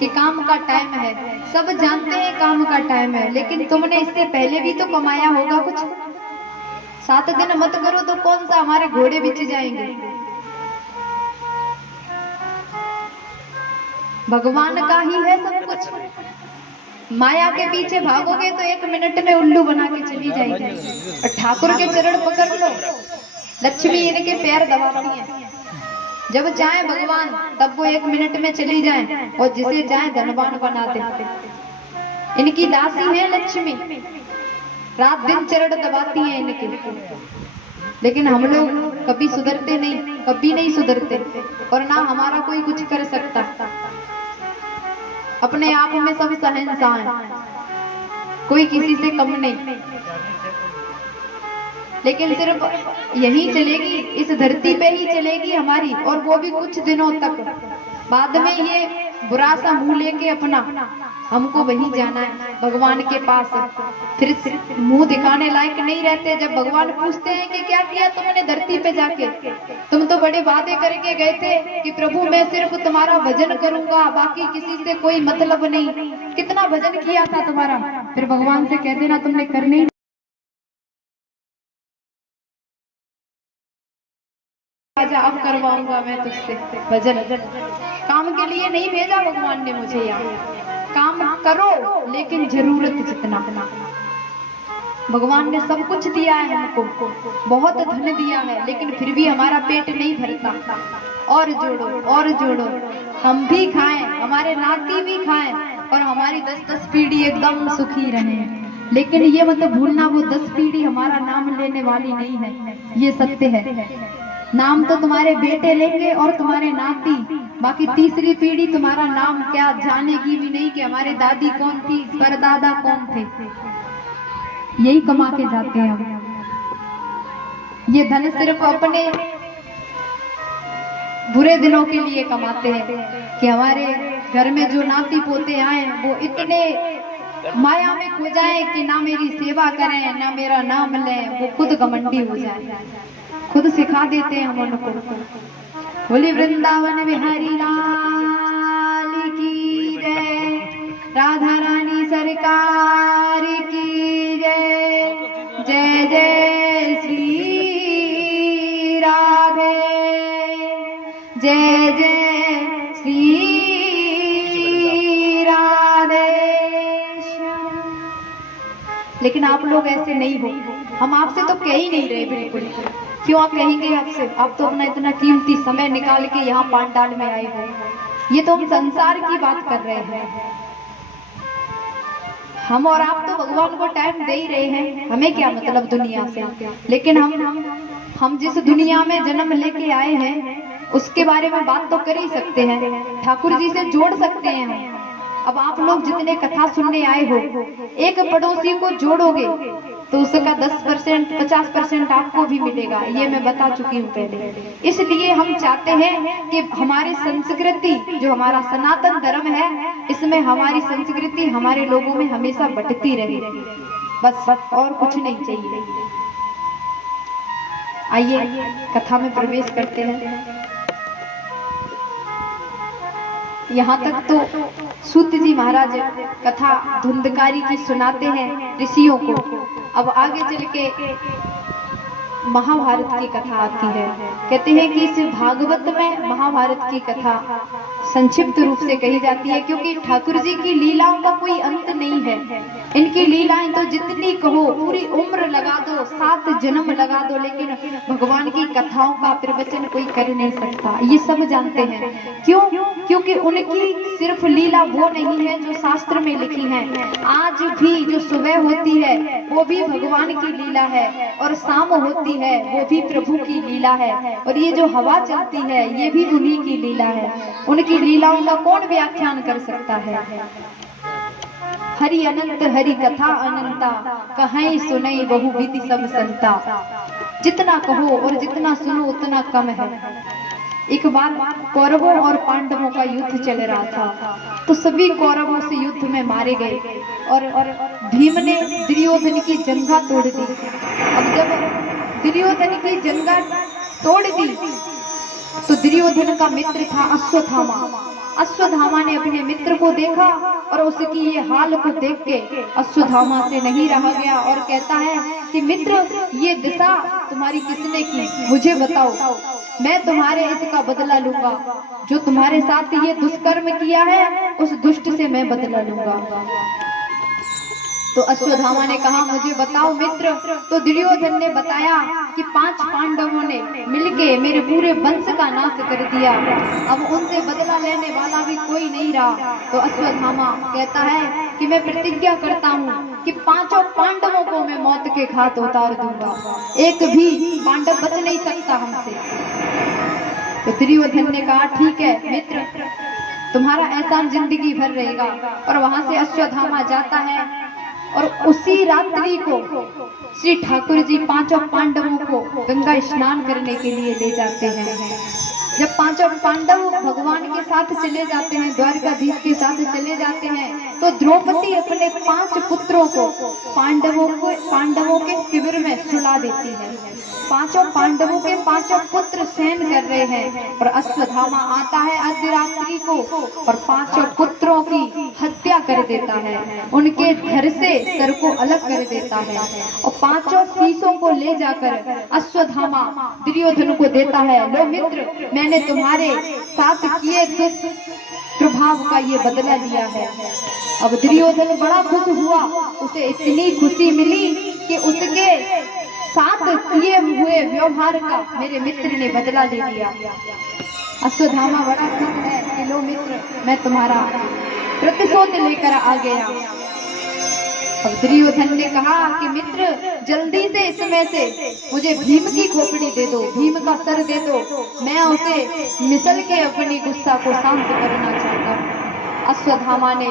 कि काम का टाइम है। सब जानते हैं काम का टाइम है, लेकिन तुमने इससे पहले भी तो कमाया होगा कुछ। 7 दिन मत करो तो कौन सा हमारे घोड़े बिच जाएंगे। भगवान का ही है सब कुछ। माया के पीछे भागोगे तो 1 मिनट में उल्लू बना के चली जाएगी। और ठाकुर के चरण पकड़ लो, लक्ष्मी इनके पैर दबाती है। जब चाहे भगवान तब वो 1 मिनट में चली जाए और जिसे चाहे धनवान बना दे। इनकी दासी है लक्ष्मी, रात दिन चरण दबाती है इनके। लेकिन हम लोग कभी सुधरते नहीं, कभी नहीं सुधरते, और ना हमारा कोई कुछ कर सकता। अपने आप में सब शहंशाह हैं, कोई किसी से कम नहीं। लेकिन सिर्फ यही चलेगी, इस धरती पे ही चलेगी हमारी, और वो भी कुछ दिनों तक। बाद में ये बुरा सा मुंह लेके अपना, हमको वहीं जाना है भगवान के पास। फिर मुंह दिखाने लायक नहीं रहते। जब भगवान पूछते हैं कि क्या किया तुमने धरती पे जाके, तुम तो बड़े वादे करके गए थे कि प्रभु मैं सिर्फ तुम्हारा भजन करूंगा, बाकी किसी से कोई मतलब नहीं। कितना भजन किया था तुम्हारा? फिर भगवान से कह देना तुमने करने अब करवाऊंगा मैं तुझसे भजन। काम के लिए नहीं भेजा भगवान ने मुझे यहाँ। काम करो लेकिन जरूरत जितना। भगवान ने सब कुछ दिया है हमको, बहुत धन दिया है, लेकिन फिर भी हमारा पेट नहीं भरता। और जोड़ो और जोड़ो, हम भी खाएं, हमारे नाती भी खाएं, और हमारी 10-10 पीढ़ी एकदम सुखी रहे। लेकिन ये मतलब भूलना, वो 10 पीढ़ी हमारा नाम लेने वाली नहीं है, ये सत्य है। नाम तो तुम्हारे बेटे लेंगे और तुम्हारे नाती, बाकी तीसरी पीढ़ी तुम्हारा नाम क्या जानेगी भी नहीं कि हमारे दादी कौन थी, परदादा कौन थे। यही कमा के जाते हैं हम। ये धन सिर्फ अपने बुरे दिनों के लिए कमाते हैं कि हमारे घर में जो नाती पोते आए वो इतने माया में खो जाए कि ना मेरी सेवा करें, ना मेरा नाम लें, वो खुद घमंडी हो जाए। खुद सिखा देते हैं हम उनको। बोली वृंदावन बिहारी लाल की जय, राधा रानी सरकार की जय। जय जय श्री राधे, जय जय श्री राधे। लेकिन आप लोग ऐसे नहीं हो। हम आपसे तो कह ही नहीं रहे बिल्कुल। क्यों आप कहेंगे आपसे? आप तो अपना इतना कीमती समय निकाल के यहाँ पांडाल में आए हो। ये तो हम संसार की बात कर रहे हैं। हम और आप तो भगवान को टाइम दे ही रहे हैं, हमें क्या मतलब दुनिया से। लेकिन हम जिस दुनिया में जन्म लेके आए हैं उसके बारे में बात तो कर ही सकते हैं, ठाकुर जी से जोड़ सकते हैं हम। अब आप लोग जितने कथा सुनने आए हो, एक पड़ोसी को जोड़ोगे तो उसका 10% 50% आपको भी मिलेगा, ये मैं बता चुकी हूँ पहले। इसलिए हम चाहते हैं कि हमारी संस्कृति, जो हमारा सनातन धर्म है, इसमें हमारी संस्कृति हमारे लोगों में हमेशा बटती रहे, बस और कुछ नहीं चाहिए। आइए कथा में प्रवेश करते हैं। यहाँ तक तो सूत जी महाराज कथा धुंधकारी की सुनाते हैं ऋषियों को। अब आगे चल के महाभारत की कथा आती है। कहते हैं कि इस भागवत में महाभारत की कथा संक्षिप्त रूप से कही जाती है, क्योंकि ठाकुर जी की लीलाओं का कोई अंत नहीं है। इनकी लीलाएं तो जितनी कहो, पूरी उम्र लगा दो, 7 जन्म लगा दो, लेकिन भगवान की कथाओं का प्रवचन कोई कर नहीं सकता। ये सब जानते हैं। क्यों? क्योंकि उनकी सिर्फ लीला वो नहीं है जो शास्त्र में लिखी है। आज भी जो सुबह होती है वो भी भगवान की लीला है, और शाम होती है वो भी प्रभु की लीला है, और ये जो हवा चलती है ये भी उन्हीं की लीला है। उनकी लीलाओं का कौन व्याख्यान कर सकता है? हरि अनंत हरि कथा अनंता, कहीं सुनई बहु विधि सब संता। जितना कहो और जितना सुनो उतना कम है। एक बार कौरवों और पांडवों का युद्ध चल रहा था, तो सभी कौरवों से युद्ध में मारे गए, और भीम ने दुर्योधन की जंघा तोड़ दी। अब जब दुर्योधन की जंघा तोड़ दी तो दुर्योधन का मित्र था अश्वत्थामा। अश्वत्थामा ने अपने मित्र को देखा और उसकी ये हाल को देख के अश्वत्थामा से नहीं रहा गया और कहता है कि मित्र, ये दिशा तुम्हारी किसने की, मुझे बताओ, मैं तुम्हारे इसका बदला लूंगा। जो तुम्हारे साथ ये दुष्कर्म किया है उस दुष्ट से मैं बदला लूंगा। तो अश्वत्थामा ने कहा, मुझे बताओ मित्र। तो दुर्योधन ने बताया कि 5 पांडवों ने मिलके मेरे पूरे वंश का नाश कर दिया, अब उनसे बदला लेने वाला भी कोई नहीं रहा। तो अश्वत्थामा कहता है कि मैं प्रतिज्ञा करता हूँ कि 5 पांडवों को मैं मौत के घाट उतार दूंगा, एक भी पांडव बच नहीं सकता हमसे। तो दुर्योधन ने कहा, ठीक है मित्र, तुम्हारा एहसान जिंदगी भर रहेगा। और वहां से अश्वत्थामा जाता है और उसी रात्रि को श्री ठाकुर जी 5 पांडवों को गंगा स्नान करने के लिए ले जाते हैं। जब 5 पांडव भगवान के साथ चले जाते हैं, द्वारकाधीश के साथ चले जाते हैं, तो द्रौपदी अपने 5 पुत्रों को पांडवों के शिविर में सुला देती है। 5 पांडवों के 5 पुत्र शयन कर रहे हैं और अश्वत्थामा आता है अर्धरात्रि को और 5 पुत्रों की हत्या कर देता है, उनके धड़ से सर को अलग कर देता है और 5 शीशों को ले जाकर अश्वत्थामा दुर्योधन को देता है। लो मित्र, मैंने तुम्हारे साथ किए दुष्प्रभाव का ये बदला लिया है। अब दुर्योधन बड़ा खुश हुआ, उसे इतनी खुशी मिली कि उसके साथ किए हुए व्यवहार का मेरे मित्र ने बदला ले लिया। अश्वत्थामा बड़ा खुश है कि लो मित्र, मैं तुम्हारा प्रतिशोध लेकर आ गया। अब दुर्योधन ने कहा कि मित्र, जल्दी से इसमें से मुझे भीम की खोपड़ी दे दो, भीम का सर दे दो, मैं उसे मिसल के अपनी गुस्सा को शांत करना चाहता हूँ। अश्वत्थामा ने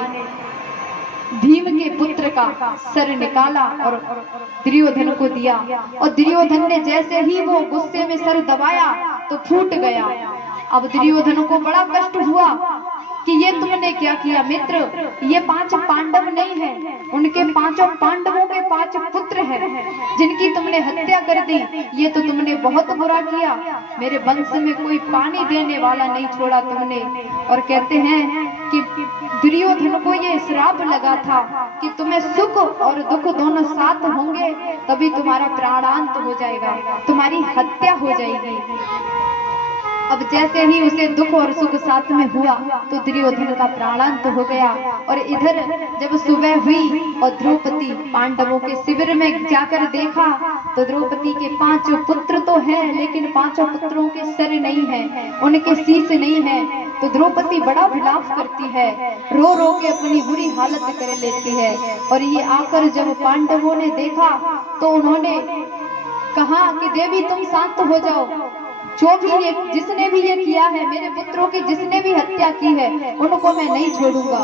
भीम के पुत्र का सर निकाला और दुर्योधन को दिया और दुर्योधन ने जैसे ही वो गुस्से में सर दबाया तो फूट गया। अब दुर्योधन को बड़ा कष्ट हुआ कि ये तुमने क्या किया मित्र, ये 5 पांडव नहीं है, उनके 5 पांडवों के 5 पुत्र हैं जिनकी तुमने हत्या कर दी, ये तो तुमने बहुत बुरा किया, मेरे वंश में कोई पानी देने वाला नहीं छोड़ा तुमने। और कहते हैं कि दुर्योधन को ये श्राप लगा था कि तुम्हें सुख और दुख दोनों साथ होंगे, तभी तुम्हारा प्राणांत हो जाएगा, तुम्हारी हत्या हो जाएगी। अब जैसे ही उसे दुख और सुख साथ में हुआ तो दुर्योधन का प्राणांत हो गया। और इधर जब सुबह हुई और द्रौपदी पांडवों के शिविर में जाकर देखा तो द्रौपदी के 5 पुत्र तो हैं, लेकिन 5 पुत्रों के सर नहीं है, उनके शीश नहीं है। तो द्रौपदी बड़ा विलाप करती है, रो रो के अपनी बुरी हालत कर लेती है। और ये आकर जब पांडवों ने देखा तो उन्होंने कहा कि देवी तुम शांत हो जाओ, जो भी ये जिसने भी ये किया है, मेरे पुत्रों की जिसने भी हत्या की है, उनको मैं नहीं छोड़ूंगा।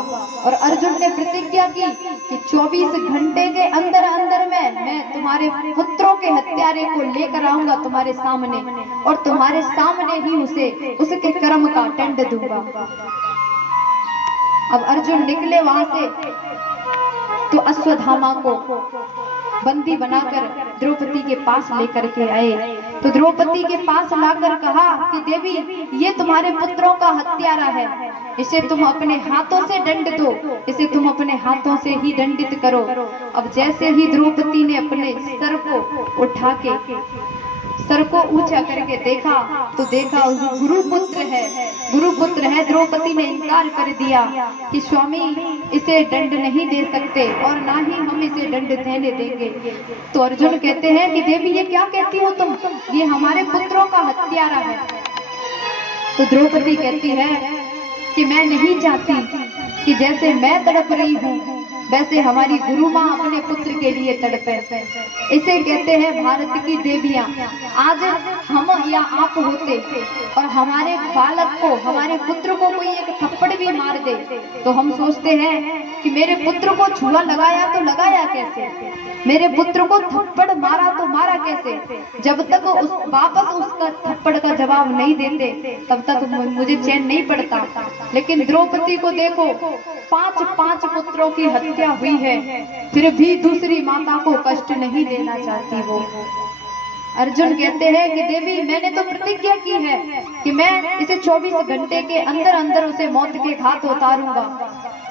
और अर्जुन ने प्रतिज्ञा की कि 24 घंटे के अंदर अंदर मैं तुम्हारे पुत्रों के हत्यारे को लेकर आऊंगा तुम्हारे सामने और तुम्हारे सामने ही उसके कर्म का दंड दूंगा। अब अर्जुन निकले वहां से तो अश्वत्थामा को बंदी बनाकर द्रौपदी के पास लेकर के आए। तो द्रौपदी के पास लाकर कहा कि देवी ये तुम्हारे पुत्रों का हत्यारा है, इसे तुम अपने हाथों से दंड दो, इसे तुम अपने हाथों से ही दंडित करो। अब जैसे ही द्रौपदी ने अपने सर को उठा के सर को ऊंचा करके देखा तो देखा गुरुपुत्र है। द्रौपदी ने इनकार कर दिया कि स्वामी इसे दंड नहीं दे सकते और ना ही हम इसे दंड देने देंगे। तो अर्जुन कहते हैं कि देवी ये क्या कहती हो तुम, ये हमारे पुत्रों का हत्यारा है। तो द्रौपदी कहती है कि मैं नहीं चाहती कि जैसे मैं तड़प रही हूँ वैसे हमारी गुरु माँ अपने पुत्र के लिए तड़पे। इसे कहते हैं भारत की देवियां। आज हम या आप होते और हमारे बालक को, हमारे पुत्र को कोई एक थप्पड़ भी मार दे तो हम सोचते हैं कि मेरे पुत्र को छुआ लगाया तो लगाया कैसे, मेरे पुत्र को थप्पड़ मारा तो मारा कैसे। जब तक वापस उसका थप्पड़ का जवाब नहीं देते तब तक मुझे चैन नहीं पड़ता। लेकिन द्रौपदी को देखो, 5 पुत्रों की हत्या हुई है, फिर भी दूसरी माता को कष्ट नहीं देना चाहती वो। अर्जुन कहते हैं कि देवी मैंने तो प्रतिज्ञा की है कि मैं इसे 24 घंटे के अंदर अंदर उसे मौत के घाट उतारूंगा।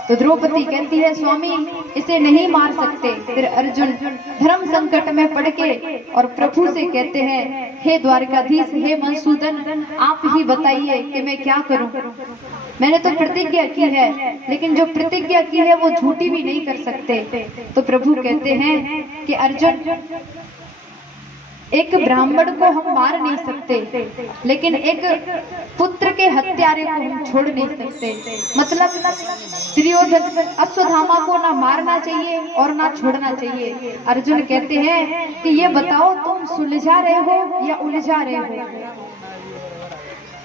तो द्रौपदी कहती है स्वामी इसे नहीं मार सकते। फिर अर्जुन धर्म संकट में पड़ के और प्रभु से कहते हैं हे द्वारकाधीश, हे मधुसूदन, आप ही बताइए कि मैं क्या करूं। मैंने तो प्रतिज्ञा की है, लेकिन जो प्रतिज्ञा की है वो झूठी भी नहीं कर सकते। तो प्रभु कहते हैं कि अर्जुन, एक ब्राह्मण को हम मार नहीं सकते, लेकिन एक पुत्र के हत्यारे को हम छोड़ नहीं सकते। मतलब दुर्योधन अश्वत्थामा को ना मारना चाहिए और ना छोड़ना चाहिए। अर्जुन कहते हैं कि ये बताओ तुम सुलझा रहे हो या उलझा रहे हो।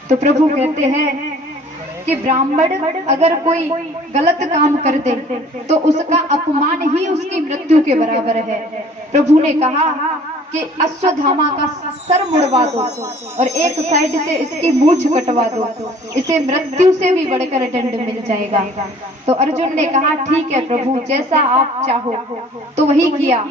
तो प्रभु कहते हैं कि ब्राह्मण अगर कोई गलत काम कर दे तो उसका अपमान ही उसकी मृत्यु के बराबर है। प्रभु ने कहा कि अश्वत्थामा का सर मुड़वा दो और एक साइड से इसकी मूंछ कटवा दो, इसे मृत्यु से भी बढ़कर दंड मिल जाएगा। तो अर्जुन ने कहा ठीक है प्रभु, जैसा आप चाहो। तो वही किया,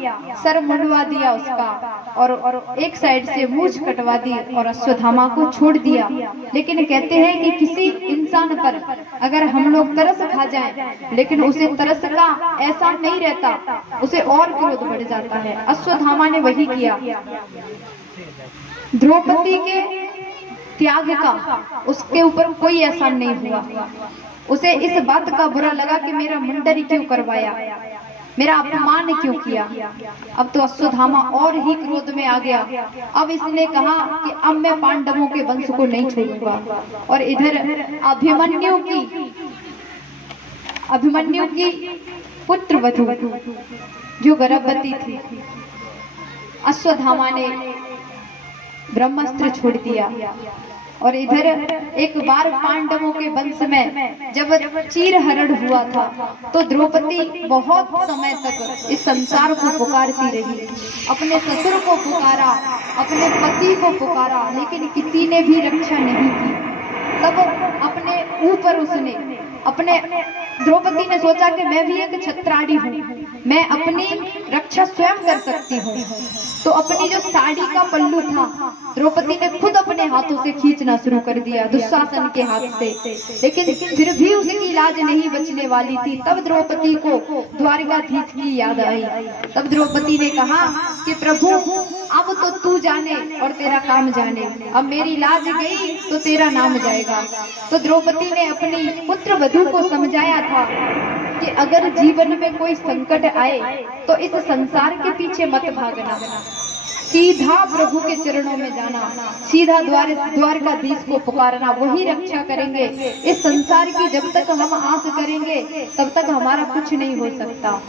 सर मुड़वा दिया उसका और एक साइड से मूंछ कटवा दी और अश्वत्थामा को छोड़ दिया। लेकिन कहते हैं कि किसी इंसान पर अगर हम लोग तरस खा जाएं, लेकिन उसे तरस का ऐसा नहीं रहता, उसे और क्रोध बढ़ जाता है। अश्वत्थामा ने वही किया। द्रौपदी के त्याग का उसके ऊपर कोई एहसान नहीं हुआ। उसे इस बात का बुरा लगा कि मेरा मुंडन क्यों करवाया, मेरा अपमान क्यों किया। अब तो अश्वत्थामा और ही क्रोध में आ गया। अब इसने कहा कि अब मैं पांडवों के वंश को नहीं छोड़ूंगा। और इधर अभिमन्यु की पुत्र वधू जो गर्भवती थी, अश्वत्थामा ने ब्रह्मास्त्र छोड़ दिया। और इधर एक बार पांडवों के वंश में जब चीरहरण हुआ था तो द्रौपदी बहुत समय तक इस संसार को पुकारती रही, अपने ससुर को पुकारा, अपने पति को पुकारा, लेकिन किसी ने भी रक्षा नहीं की। तब अपने ऊपर उसने द्रौपदी ने सोचा कि मैं भी एक क्षत्राणी हूँ, मैं अपनी रक्षा स्वयं कर सकती हूँ। तो अपनी जो साड़ी का पल्लू था द्रौपदी ने खुद अपने हाथों से खींचना शुरू कर दिया, दुशासन के हाथ से। लेकिन फिर भी उसकी लाज नहीं बचने वाली थी। तब द्रौपदी को द्वारकाधीश की याद आई। तब द्रौपदी ने कहा कि प्रभु अब तो तू जाने और तेरा काम जाने, अब मेरी लाज गई तो तेरा नाम जाएगा। तो द्रौपदी ने अपनी पुत्र वधू को समझाया था कि अगर जीवन में कोई संकट आए तो इस संसार के पीछे मत भागना, सीधा प्रभु के चरणों में जाना, सीधा द्वारकाधीश को पुकारना, वही रक्षा करेंगे। इस संसार की जब तक हम आस करेंगे तब तक हमारा कुछ नहीं हो सकता।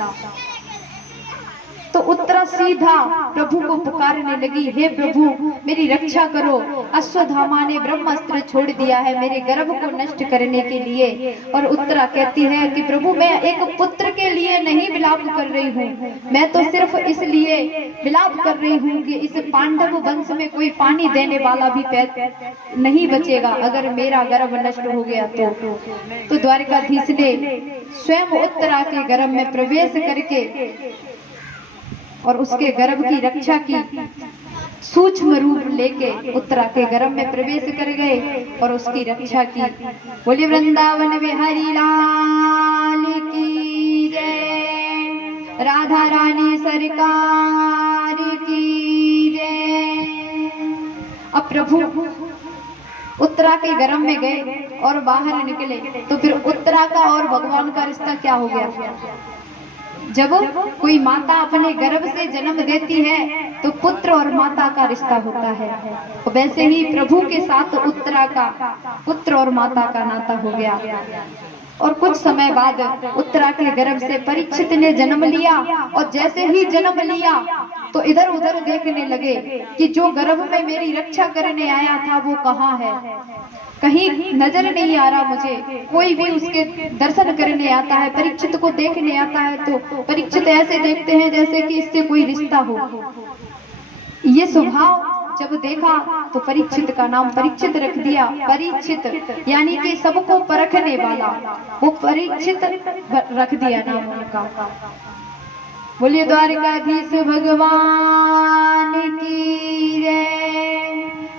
तो उत्तरा सीधा प्रभु को पुकारने लगी, हे प्रभु मेरी रक्षा करो। अश्वत्थामा ने ब्रह्मास्त्र छोड़ दिया है मेरे गर्भ को नष्ट करने के लिए। और उत्तरा कहती है कि प्रभु मैं एक पुत्र के लिए नहीं विलाप कर रही हूँ, मैं तो सिर्फ इसलिए विलाप कर रही हूँ कि इस पांडव वंश में कोई पानी देने वाला भी नहीं बचेगा अगर मेरा गर्भ नष्ट हो गया तो द्वारकाधीश ने स्वयं उत्तरा के गर्भ में प्रवेश करके और उसके गर्भ की रक्षा की, सूक्ष्म रूप लेके उत्तरा के गर्भ में प्रवेश कर गए और उसकी रक्षा की। बोले वृंदावन बिहारी लाल की जय, राधा रानी सरकार की जय। अब प्रभु उत्तरा के गर्भ में गए और बाहर निकले तो फिर उत्तरा का और भगवान का रिश्ता क्या हो गया। जब कोई माता अपने गर्भ से जन्म देती है तो पुत्र और माता का रिश्ता होता है, तो वैसे ही प्रभु के साथ उत्तरा का पुत्र और माता का नाता हो गया। और कुछ समय बाद उत्तरा के गर्भ से परीक्षित ने जन्म लिया और जैसे ही जन्म लिया तो इधर उधर देखने लगे कि जो गर्भ में मेरी रक्षा करने आया था वो कहाँ है, कहीं नजर नहीं आ रहा मुझे। कोई भी उसके दर्शन करने आता है, परीक्षित को देखने आता है तो परीक्षित ऐसे देखते हैं जैसे कि इससे कोई रिश्ता हो। ये स्वभाव जब देखा तो परीक्षित का नाम परीक्षित रख दिया। परीक्षित यानी कि सबको परखने वाला, वो परीक्षित रख दिया नाम उनका। बोलिए द्वारकाधीश भगवान की जय,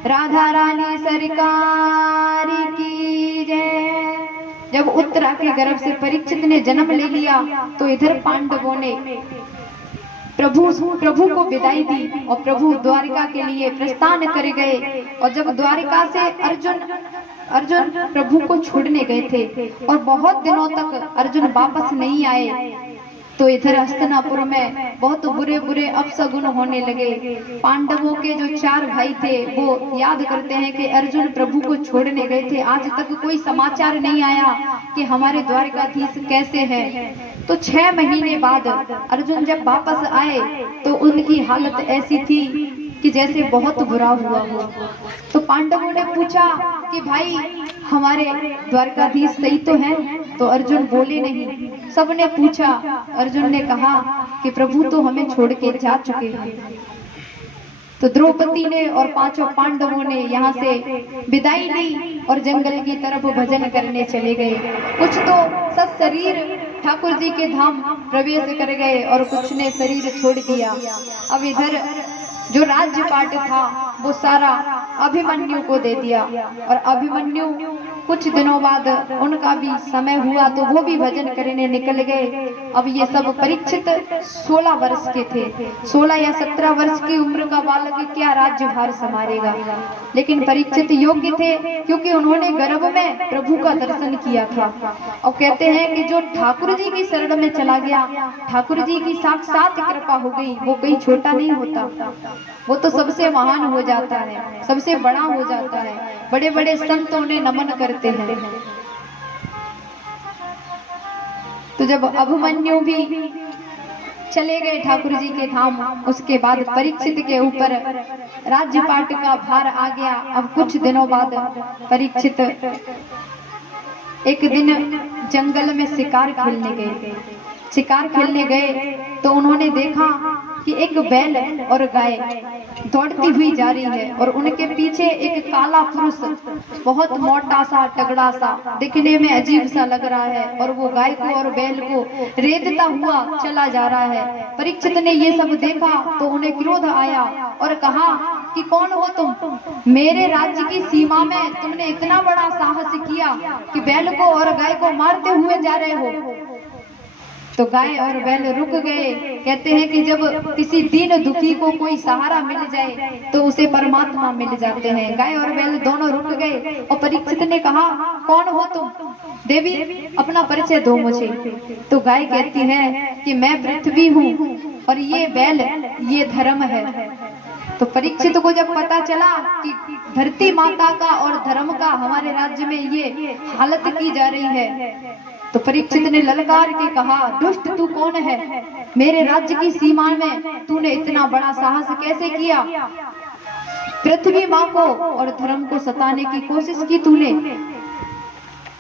राधा रानी सरकार की जय। जब उत्तरा के गर्भ से परीक्षित ने जन्म ले लिया तो इधर पांडवों ने प्रभु को विदाई दी और प्रभु द्वारिका के लिए प्रस्थान कर गए। और जब द्वारिका से अर्जुन प्रभु को छोड़ने गए थे और बहुत दिनों तक अर्जुन वापस नहीं आए, तो इधर हस्तिनापुर में बहुत बुरे बुरे अपशगुन होने लगे। पांडवों के जो 4 भाई थे वो याद करते हैं कि अर्जुन प्रभु को छोड़ने गए थे, आज तक कोई समाचार नहीं आया कि हमारे द्वारकाधीश कैसे हैं। तो 6 महीने बाद अर्जुन जब वापस आए तो उनकी हालत ऐसी थी कि जैसे बहुत बुरा हुआ हो। तो पांडवों ने पूछा कि भाई हमारे द्वारकाधीश सही तो हैं? तो अर्जुन बोले नहीं। सबने पूछा, अर्जुन ने कहा कि प्रभु तो हमें छोड़ के जा चुके हैं। तो द्रौपदी ने और 5 पांडवों ने यहाँ से विदाई ली और जंगल की तरफ भजन करने चले गए। कुछ तो सशरीर ठाकुर जी के धाम प्रवेश कर गए और कुछ ने शरीर छोड़ दिया। अब इधर जो राज्य पाट था वो सारा अभिमन्यु को दे दिया और अभिमन्यु कुछ दिनों बाद उनका भी समय हुआ तो वो भी भजन करने निकल गए। अब ये सब परीक्षित 16 वर्ष के थे। 16 या 17 वर्ष की उम्र का बालक क्या राज्यभार संभालेगा, लेकिन परीक्षित योग्य थे क्योंकि उन्होंने गर्भ में प्रभु का दर्शन किया था। और कहते हैं कि जो ठाकुर जी की शरण में चला गया, ठाकुर जी की साक्षात कृपा हो गई, वो कहीं छोटा नहीं होता, वो तो सबसे महान हो जाता है, सबसे बड़ा हो जाता है। बड़े बड़े संतों ने नमन करते हैं। तो जब अभिमन्यु भी चले गए ठाकुर जी के धाम, उसके बाद परीक्षित के ऊपर राज्यपाट का भार आ गया। अब कुछ दिनों बाद परीक्षित एक दिन जंगल में शिकार खेलने गए। शिकार खेलने गए तो उन्होंने देखा कि एक बैल और गाय दौड़ती हुई जा रही है और उनके पीछे एक काला पुरुष बहुत मोटा सा तगड़ा सा दिखने में अजीब सा लग रहा है और वो गाय को और बैल को रेतता हुआ चला जा रहा है। परीक्षित ने ये सब देखा तो उन्हें क्रोध आया और कहा कि कौन हो तुम? मेरे राज्य की सीमा में तुमने इतना बड़ा साहस किया कि बैल को और गाय को मारते हुए जा रहे हो। तो गाय और बैल रुक गए। कहते हैं कि जब किसी दीन दुखी को कोई सहारा मिल जाए तो उसे परमात्मा मिल जाते हैं। गाय और बैल दोनों रुक गए और परीक्षित ने कहा, कौन हो तुम? देवी अपना परिचय दो मुझे। तो गाय कहती है कि मैं पृथ्वी हूँ और ये बैल ये धर्म है। तो परीक्षित को जब पता चला कि धरती माता का और धर्म का हमारे राज्य में ये हालत की जा रही है, तो परीक्षित ने ललकार के कहा, दुष्ट तू कौन है? मेरे राज्य की सीमा में तूने इतना बड़ा साहस कैसे किया? पृथ्वी माँ को और धर्म को सताने की कोशिश की तूने।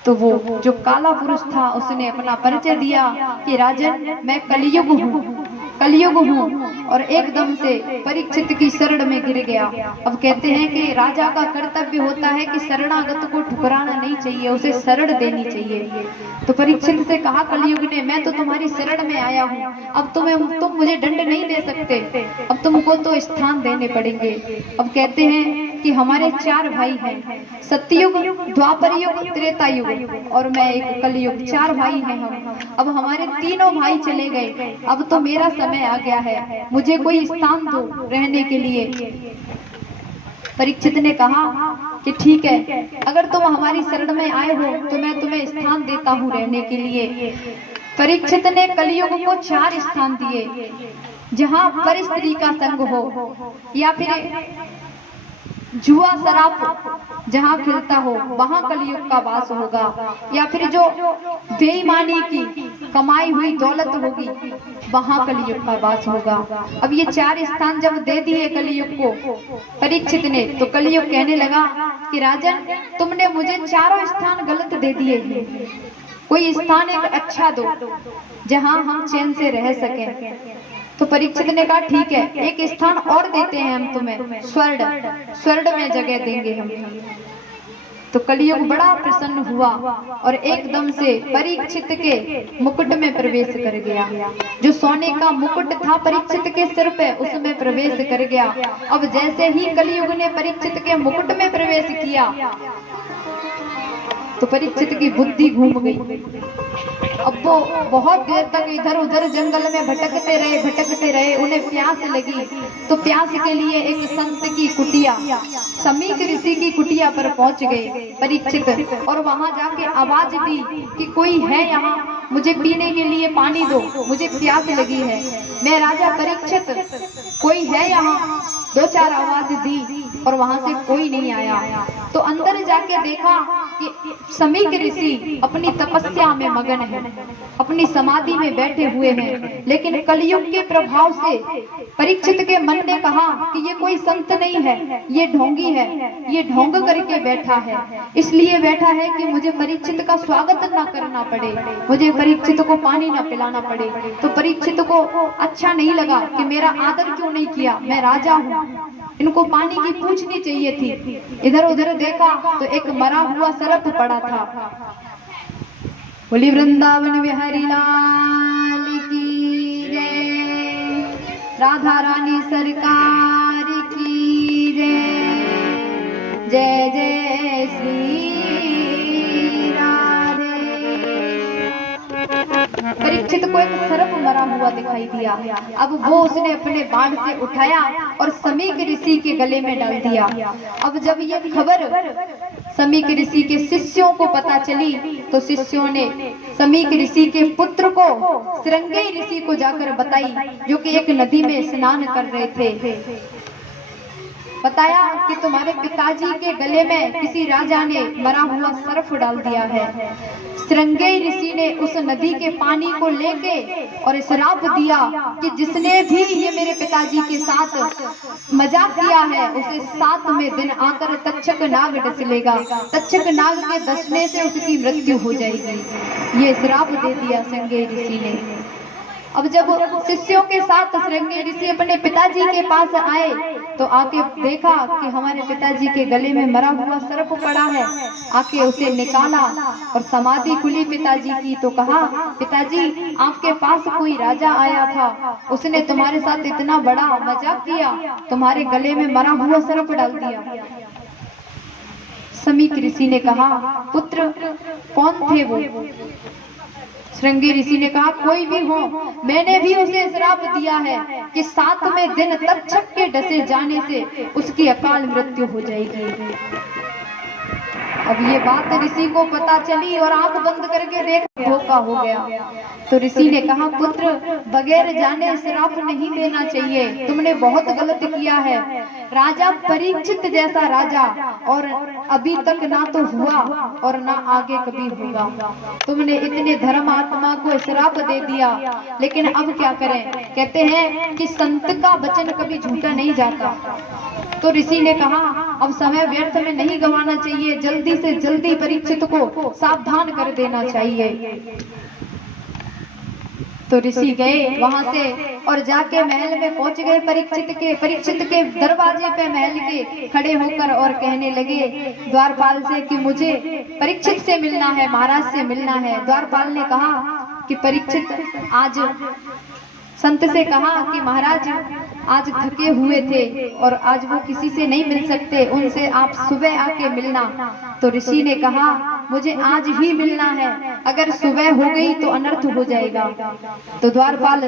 तो वो जो काला पुरुष था उसने अपना परिचय दिया कि राजन मैं कलयुग हूँ और एकदम से परीक्षित की शरण में गिर गया। अब कहते हैं कि राजा का कर्तव्य होता है कि शरणागत को ठुकराना नहीं चाहिए, उसे शरण देनी चाहिए। तो परीक्षित से कहा कलयुग ने, मैं तो तुम्हारी शरण में आया हूँ, अब तुम मुझे दंड नहीं दे सकते, अब तुमको तो स्थान देने पड़ेंगे। अब कहते हैं कि हमारे 4 भाई हैं, सत्ययुग, द्वापर युग, त्रेता युग और मैं एक कलयुग, 4 भाई हैं हम। अब हमारे तीनों भाई चले गए, अब तो मेरा समय आ गया है, मुझे कोई स्थान दो रहने के लिए। परीक्षित ने कहा कि ठीक है, अगर तुम हमारी शरण में आए हो तो मैं तुम्हें स्थान देता हूँ रहने के लिए। परीक्षित ने कलयुग को 4 स्थान दिए, जहाँ पर स्त्री का संग हो या फिर जुआ शराब जहाँ खिलता हो वहाँ कलयुग का वास होगा, या फिर जो बेईमानी की कमाई हुई दौलत होगी वहाँ कलयुग का वास होगा। अब ये 4 स्थान जब दे दिए कलयुग को परीक्षित ने, तो कलयुग कहने लगा कि राजन तुमने मुझे 4 स्थान गलत दे दिए, कोई स्थान एक अच्छा दो जहाँ हम चैन से रह सकें। तो परीक्षित ने कहा ठीक है, एक स्थान और देते हैं हम तुम्हें, स्वर्ग में जगह देंगे हम। तो कलियुग बड़ा प्रसन्न हुआ और एकदम से परीक्षित के मुकुट में प्रवेश कर गया। जो सोने का मुकुट था परीक्षित के सिर पे, उसमें प्रवेश कर गया। अब जैसे ही कलियुग ने परीक्षित के मुकुट में प्रवेश किया तो परीक्षित की बुद्धि घूम गई। अब वो बहुत देर तक इधर उधर जंगल में भटकते रहे। उन्हें प्यास लगी तो प्यास के लिए एक संत की कुटिया, समीक ऋषि की कुटिया पर पहुंच गए परीक्षित, और वहां जाके आवाज दी कि कोई है यहाँ, मुझे पीने के लिए पानी दो, मुझे प्यास लगी है, मैं राजा परीक्षित, कोई है यहाँ। 2-4 आवाज दी और वहां से कोई नहीं आया। तो अंदर जाके देखा कि समीक ऋषि अपनी तपस्या में मगन है, अपनी समाधि में बैठे हुए हैं। लेकिन कलयुग के प्रभाव से परीक्षित के मन ने कहा कि ये कोई संत नहीं है, ये ढोंगी है, ये ढोंग करके बैठा है, इसलिए बैठा है कि मुझे परीक्षित का स्वागत ना करना पड़े, मुझे परीक्षित को पानी ना पिलाना पड़े। तो परीक्षित को अच्छा नहीं लगा कि मेरा आदर क्यों नहीं किया, मैं राजा हूँ, इनको पानी की पूछनी चाहिए थी। इधर उधर देखा तो एक मरा हुआ सर्प पड़ा था। बोली वृंदावन बिहारी लाल की जय, राधा रानी सरकार की जय, जय जय श्री राधे। परीक्षित को एक सर्प मरा हुआ दिखाई दिया। अब वो उसने अपने बाण से उठाया और समीक ऋषि के गले में डाल दिया। अब जब ये खबर समीक ऋषि के शिष्यों को पता चली तो शिष्यों ने समीक ऋषि के पुत्र को श्रृंगी ऋषि को जाकर बताई, जो कि एक नदी में स्नान कर रहे थे। बताया कि तुम्हारे पिताजी के गले में किसी राजा ने मरा हुआ सर्प डाल दिया है। श्रृंगी ऋषि ने उस नदी के पानी को लेके और श्राप दिया कि जिसने भी ये मेरे पिताजी के साथ मजाक किया है उसे 7वें दिन आकर तक्षक नाग डस लेगा, तक्षक नाग के डसने से उसकी मृत्यु हो जाएगी। ये श्राप दे दिया श्रृंगी ऋषि ने। अब जब शिष्यों के साथ श्रृंगी ऋषि अपने पिताजी के पास आए तो आके देखा कि हमारे पिताजी के गले में मरा हुआ सर्प पड़ा है। आके उसे निकाला और समाधि खुली पिताजी की तो कहा, पिताजी आपके पास कोई राजा आया था, उसने तुम्हारे साथ इतना बड़ा मजाक किया, तुम्हारे गले में मरा हुआ सर्प डाल दिया। समीक ऋषि ने कहा, पुत्र कौन थे वो? श्रृंगी ऋषि ने कहा, कोई भी हो, मैंने भी उसे श्राप दिया है कि 7वें दिन तक्षक के डसे जाने से उसकी अकाल मृत्यु हो जाएगी। अब ये बात ऋषि को पता चली और आंख बंद करके देख धोखा हो गया। तो ऋषि ने कहा, पुत्र बगैर जाने श्राप नहीं देना चाहिए, तुमने बहुत गलत किया है। राजा परीक्षित जैसा राजा और अभी तक ना तो हुआ और ना आगे कभी होगा। तुमने इतने धर्म आत्मा को श्राप दे दिया, लेकिन अब क्या करें? कहते हैं कि संत का वचन कभी झूठा नहीं जाता। तो ऋषि ने कहा, अब समय व्यर्थ में नहीं गंवाना चाहिए, जल्दी से जल्दी परीक्षित को सावधान कर देना चाहिए। तो ऋषि गए वहां से और जाके महल में पहुंच गए। परीक्षित के दरवाजे पे महल के खड़े होकर और कहने लगे द्वारपाल से कि मुझे परीक्षित से मिलना है, महाराज से मिलना है। द्वारपाल ने कहा कि परीक्षित आज संत से कहा कि महाराज आज थके हुए थे और आज वो किसी से नहीं मिल सकते, उनसे आप सुबह आके मिलना। तो ऋषि ने कहा, मुझे आज ही मिलना है, अगर सुबह हो गई तो अनर्थ हो जाएगा। तो द्वारपाल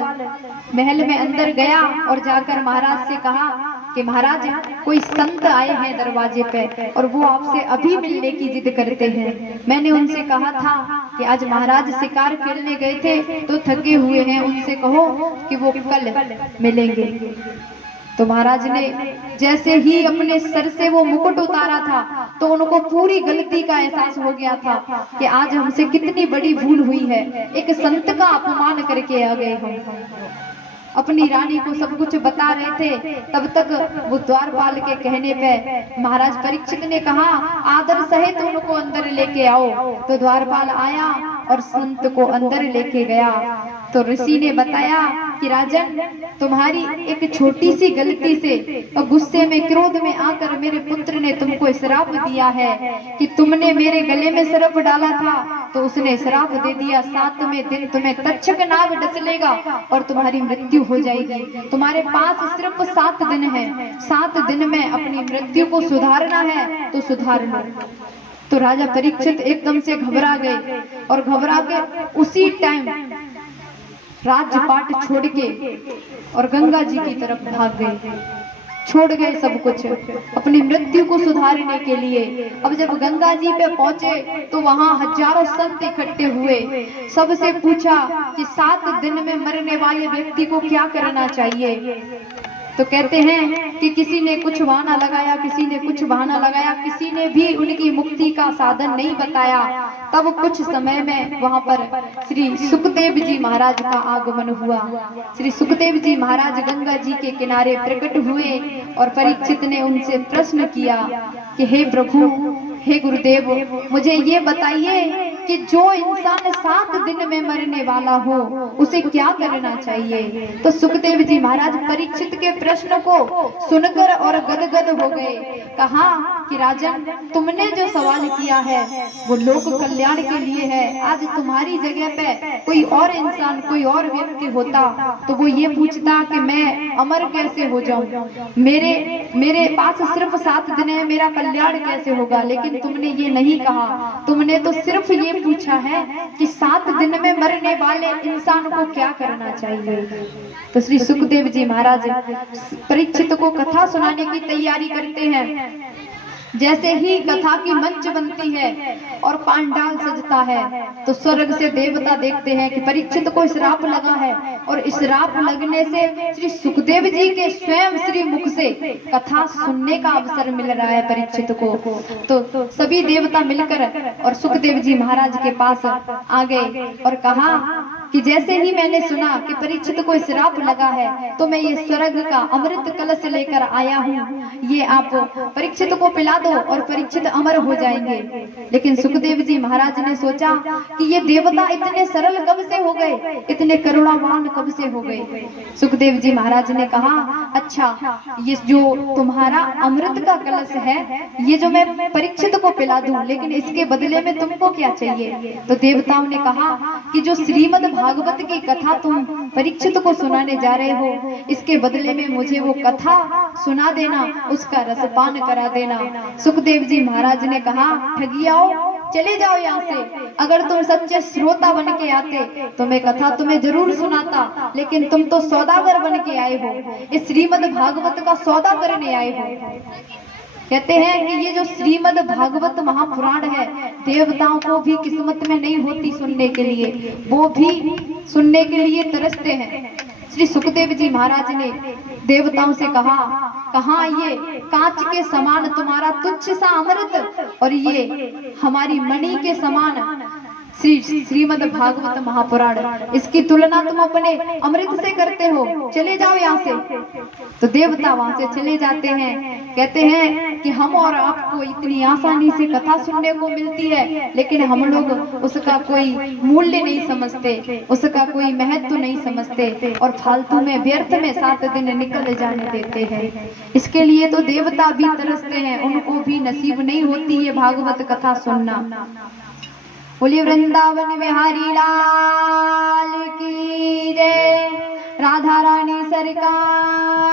महल में अंदर गया और जाकर महाराज से कहा कि महाराज कोई संत आए हैं दरवाजे पे और वो आपसे अभी मिलने की जिद करते हैं। मैंने उनसे कहा था कि आज महाराज शिकार खेलने गए थे तो थके हुए हैं, उनसे कहो कि वो कल मिलेंगे। तो महाराज ने जैसे ही अपने सर से वो मुकुट उतारा था तो उनको पूरी गलती का एहसास हो गया था कि आज हमसे कितनी बड़ी भूल हुई है, एक संत का अपमान करके आ गए हम। अपनी रानी को सब कुछ बता रहे थे, तब तक वो द्वारपाल के कहने पे महाराज परीक्षित ने कहा, आदर सहित उनको अंदर लेके आओ। तो द्वारपाल आया और संत को अंदर लेके गया। तो ऋषि ने बताया कि राजन, तुम्हारी एक छोटी सी गलती से और गुस्से में क्रोध में आकर मेरे पुत्र ने तुमको श्राप दिया है कि तुमने मेरे गले में सर्प डाला था तो उसने श्राप दे दिया, 7वें दिन तुम्हें तक्षक नाग डसलेगा और तुम्हारी मृत्यु हो जाएगी। तुम्हारे पास सिर्फ 7 दिन है, 7 दिन में अपनी मृत्यु को सुधारना है तो सुधार लो। तो राजा परीक्षित एकदम से घबरा गए और घबरा के उसी टाइम राज्यपाट छोड़ के और गंगा जी की तरफ भाग गए, छोड़ गए सब कुछ अपनी मृत्यु को सुधारने के लिए। अब जब गंगा जी पे पहुंचे तो वहां हजारों संत इकट्ठे हुए, सबसे पूछा कि 7 दिन में मरने वाले व्यक्ति को क्या करना चाहिए। तो कहते हैं कि किसी ने कुछ बहाना लगाया, किसी ने कुछ बहाना लगाया, किसी ने भी उनकी मुक्ति का साधन नहीं बताया। तब कुछ समय में वहां पर श्री सुखदेव जी महाराज का आगमन हुआ। श्री सुखदेव जी महाराज गंगा जी के किनारे प्रकट हुए और परीक्षित ने उनसे प्रश्न किया कि हे प्रभु, हे गुरुदेव, मुझे ये बताइए कि जो इंसान 7 दिन में मरने वाला हो उसे क्या करना चाहिए। तो सुखदेव जी महाराज परीक्षित के प्रश्न को सुनकर और गदगद हो गए। कहा कि राजन, तुमने जो सवाल किया है वो लोक कल्याण के लिए है। आज तुम्हारी जगह पे कोई और इंसान, कोई और व्यक्ति होता तो वो ये पूछता कि मैं अमर कैसे हो जाऊं, मेरे पास सिर्फ 7 दिन है, मेरा कल्याण कैसे होगा। लेकिन तुमने ये नहीं कहा, तुमने तो सिर्फ ये पूछा है कि 7 दिन में मरने वाले इंसान को क्या करना चाहिए। तो श्री सुखदेव जी महाराज परीक्षित को कथा सुनाने की तैयारी करते हैं। जैसे ही कथा की मंच बनती है और पांडाल सजता है तो स्वर्ग से देवता देखते हैं कि परीक्षित को श्राप लगा है और श्राप लगने से श्री सुखदेव जी के स्वयं श्री मुख से कथा सुनने का अवसर मिल रहा है परीक्षित को। तो सभी देवता मिलकर और सुखदेव जी महाराज के पास आ गए और कहा कि जैसे ही मैंने सुना कि परीक्षित को श्राप लगा है तो मैं ये स्वर्ग का अमृत कलश लेकर आया हूँ, ये आप परीक्षित को पिला दो और परीक्षित अमर हो जाएंगे। लेकिन सुखदेव जी महाराज ने सोचा कि ये देवता इतने सरल कब से हो गए, इतने करुणावान कब से हो गए। सुखदेव जी महाराज ने कहा, अच्छा, ये जो तुम्हारा अमृत का कलश है ये जो मैं परीक्षित को पिला दूं, लेकिन इसके बदले में तुमको क्या चाहिए। तो देवताओं ने कहा कि जो श्रीमद् भागवत की कथा तुम परीक्षित को सुनाने जा रहे हो, इसके बदले में मुझे वो कथा सुना देना, उसका रसपान करा देना। सुखदेव जी महाराज ने कहा, ठगियाओ, चले जाओ यहाँ से। अगर तुम सच्चे श्रोता बन के आते तो मैं कथा तुम्हें जरूर सुनाता, लेकिन तुम तो सौदागर बन के आए हो, इस श्रीमद् भागवत का सौदा करने आए हो। कहते हैं कि ये जो श्रीमद् भागवत महापुराण है देवताओं को भी किस्मत में नहीं होती सुनने के लिए, वो भी सुनने के लिए तरसते हैं। श्री सुखदेव जी महाराज ने देवताओं से कहा, कहाँ ये कांच के समान तुम्हारा तुच्छ सा अमृत और ये हमारी मणि के समान श्रीमद् भागवत महापुराण, इसकी तुलना तुम अपने अमृत से करते हो, चले जाओ यहाँ से। तो देवता वहां से चले जाते हैं। कहते हैं कि हम और आपको इतनी आसानी से कथा सुनने को मिलती है, लेकिन हम लोग उसका कोई मूल्य नहीं समझते, उसका कोई महत्व नहीं समझते और फालतू में व्यर्थ में 7 दिन निकल जाने देते हैं। इसके लिए तो देवता भी तरसते हैं, उनको भी नसीब नहीं होती है भागवत कथा सुनना। बोलिए वृंदावन बिहारी लाल की जय, राधा रानी सरकार